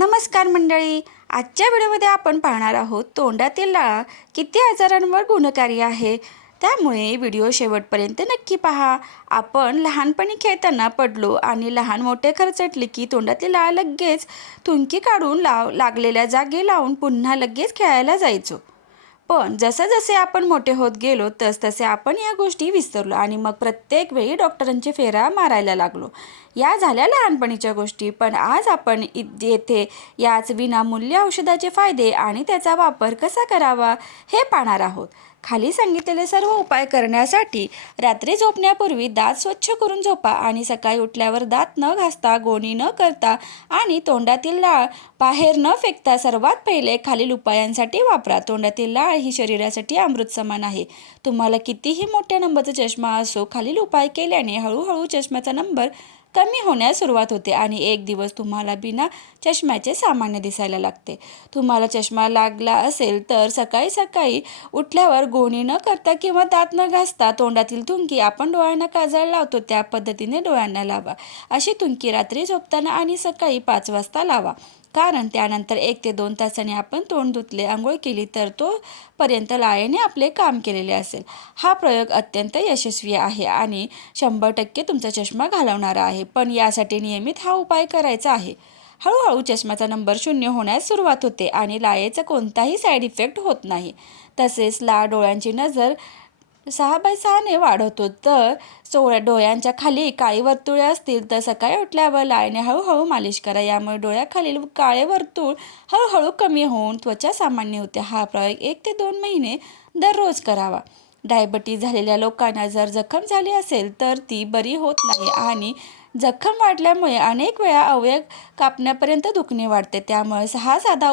नमस्कार मंडळी, आजच्या व्हिडिओमध्ये आपण पाहणार आहोत तोंडातील लाळ किती आजारांवर गुणकारी आहे। त्यामुळे व्हिडिओ शेवटपर्यंत नक्की पहा। आपण लहानपणी खेळताना पडलो आणि लहान मोठे खरचटले की तोंडातील लाळ लगेच थुंकी काढून लागलेल्या जागी लावून पुन्हा लगेच खेळायला जायचो। पण जसे आपण मोठे होत गेलो तसतसे आपण या गोष्टी विसरलो आणि मग प्रत्येक वेळी डॉक्टरांची फेरा मारायला लागलो। या झाल्या लहानपणीच्या गोष्टी, पण आज आपण येथे याच विनामूल्य औषधाचे फायदे आणि त्याचा वापर कसा करावा हे पाहणार आहोत। खाली सांगितलेले सर्व उपाय करण्यासाठी रात्री झोपण्यापूर्वी दात स्वच्छ करून झोपा आणि सकाळी उठल्यावर दात न घासता, गोणी न करता आणि तोंडातील लाळ बाहेर न फेकता सर्वात पहिले खालील उपायांसाठी वापरा। तोंडातील लाळ ही शरीरासाठी अमृत समान आहे। तुम्हाला कितीही मोठ्या नंबरचा चष्मा असो, खालील उपाय केल्याने हळूहळू चष्म्याचा नंबर कमी होण्यास सुरुवात होते आणि एक दिवस तुम्हाला बिना चष्म्याचे सामान्य दिसायला लागते। तुम्हाला चष्मा लागला असेल तर सकाळी सकाळी उठल्यावर गोणी न करता किंवा दात न घासता तोंडातील थुंकी आपण डोळ्यांना काजळ लावतो त्या पद्धतीने डोळ्यांना लावा। अशी थुंकी रात्री झोपताना आणि सकाळी 5 वाजता लावा, कारण त्यानंतर 1 ते 2 तासांनी आपण तोंड धुतले, आंघोळ केली तर तोपर्यंत लाळेने आपले काम केलेले असेल। हा प्रयोग अत्यंत यशस्वी आहे आणि 100% तुमचा चष्मा घालवणारा आहे, पण यासाठी नियमित हा उपाय करायचा आहे। हळूहळू चष्म्याचा नंबर 0 होण्यास सुरुवात होते आणि लाळेचा कोणताही साईड इफेक्ट होत नाही। तसेच लाळ डोळ्यांची नजर 6/6 ने वाढवतो। तर डोळ्यांच्या खाली काळी वर्तुळे असतील तर सकाळी उठल्यावर लाळेने हळूहळू मालिश करा। यामुळे डोळ्याखालील काळे वर्तुळ हळूहळू कमी होऊन त्वचा सामान्य होते। हा प्रयोग 1 ते 2 महिने दररोज करावा। डायबिटीज झालेल्या लोकांना जर जखम झाली असेल तर ती बरी होत नाही आणि जखम वाढल्यामुळे अनेक वेळा अवयव कापण्यापर्यंत दुखणे वाढते। त्यामुळे हा साधा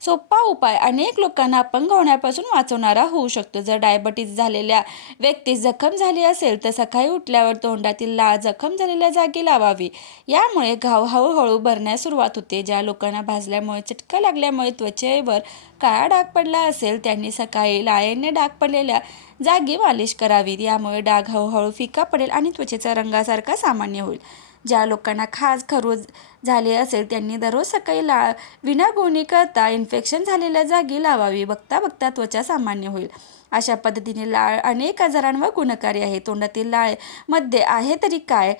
सोपा उपाय अनेक लोकांना अपंग होण्यापासून वाचवणारा होऊ शकतो। जर डायबिटीज झालेल्या व्यक्तीस जखम झाली असेल तर सकाळी उठल्यावर तोंडातील लाळ जखम झालेल्या जागी लावावी। यामुळे घाव हळूहळू भरण्यास सुरुवात होते। ज्या लोकांना भाजल्यामुळे, चटका लागल्यामुळे त्वचेवर काळा डाग पडला असेल त्यांनी सकाळी लाळेने डाग पडलेल्या जागी मालिश करावी। यामुळे डाग हळूहळू फिका पडेल आणि त्वचेचा रंगासारखा सामान्य होईल। ज्या लोकांना खाज खरूज झाले असेल त्यांनी दररोज सकाळी लाळ विना गोणी करता इन्फेक्शन झालेल्या जागी लावावी। बघता बघता त्वचा सामान्य होईल। अशा पद्धतीने लाळ अनेक आजारांवर गुणकारी आहे। तोंडातील लाळेमध्ये आहे तरी काय,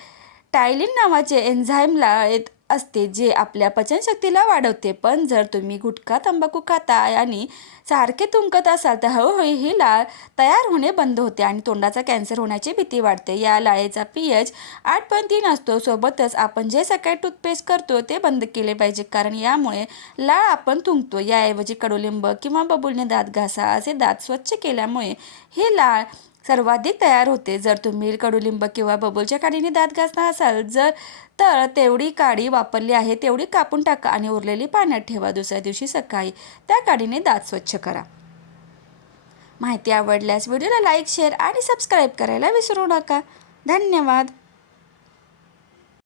टायलिन नावाचे एन्झाईम लाळेत असते जे आपल्या पचनशक्तीला वाढवते। पण जर तुम्ही गुटखा, तंबाखू खाता आणि सारखे थुंकत असाल तर हळूहळू ही लाळ तयार होणे बंद होते आणि तोंडाचा कॅन्सर होण्याची भीती वाढते। या लाळेचा pH 8.3 असतो। सोबतच आपण जे सकाळी टूथपेस्ट करतो ते बंद केले पाहिजे, कारण यामुळे लाळ आपण थुंकतो। याऐवजी कडुलिंब किंवा बबूलने दात घासा। असे दात स्वच्छ केल्यामुळे ही लाळ सर्वाधिक तयार होते। जर तुम्ही कडुलिंब किंवा बबूलच्या काडीने दात घासणार असाल तर तेवढी काडी वापरली आहे तेवढी कापून टाका आणि उरलेली पाण्यात ठेवा। दुसऱ्या दिवशी सकाळी त्या काडीने दात स्वच्छ करा। माहिती आवडल्यास व्हिडिओला लाईक, शेअर आणि सबस्क्राईब करायला विसरू नका। धन्यवाद।